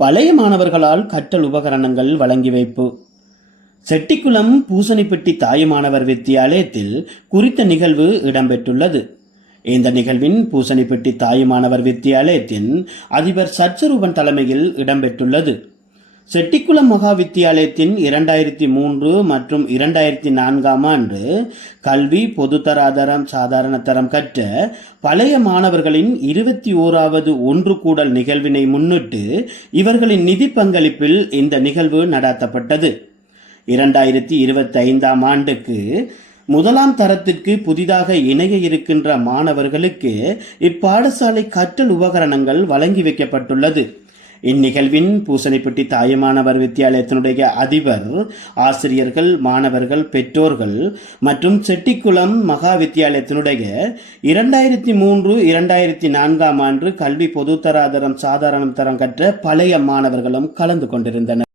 பழைய மாணவர்களால் கற்றல் உபகரணங்கள் வழங்கி வைப்பு. செட்டிக்குளம் பூசணிப்பட்டி தாயுமானவர் வித்தியாலயத்தில் குறித்த நிகழ்வு இடம்பெற்றுள்ளது. இந்த நிகழ்வின் பூசணிப்பட்டி தாயுமானவர் வித்தியாலயத்தின் அதிபர் சத்ஸ்வரூபன் தலைமையில் இடம்பெற்றுள்ளது. செட்டிக்குளம் மகா வித்தியாலயத்தின் 2003 மற்றும் 2004 ஆண்டு கல்வி பொதுத்தராதரம் சாதாரண தரம் கற்ற பழைய மாணவர்களின் 21வது ஒன்று கூடல் நிகழ்வினை முன்னிட்டு இவர்களின் நிதி பங்களிப்பில் இந்த நிகழ்வு நடாத்தப்பட்டது. 2025 ஆண்டுக்கு முதலாம் தரத்திற்கு புதிதாக இணைய இருக்கின்ற மாணவர்களுக்கு இப்பாடசாலை கற்றல் உபகரணங்கள் வழங்கி வைக்கப்பட்டுள்ளது. இந்நிகழ்வின் பூசணிப்பட்டி தாயுமானவர் வித்தியாலயத்தினுடைய அதிபர், ஆசிரியர்கள், மாணவர்கள், பெற்றோர்கள் மற்றும் செட்டிக்குளம் மகா வித்தியாலயத்தினுடைய 2003-2004 ஆண்டு கல்வி பொதுத்தராதரம் சாதாரண தரம் கற்ற பழைய மாணவர்களும் கலந்து கொண்டிருந்தனர்.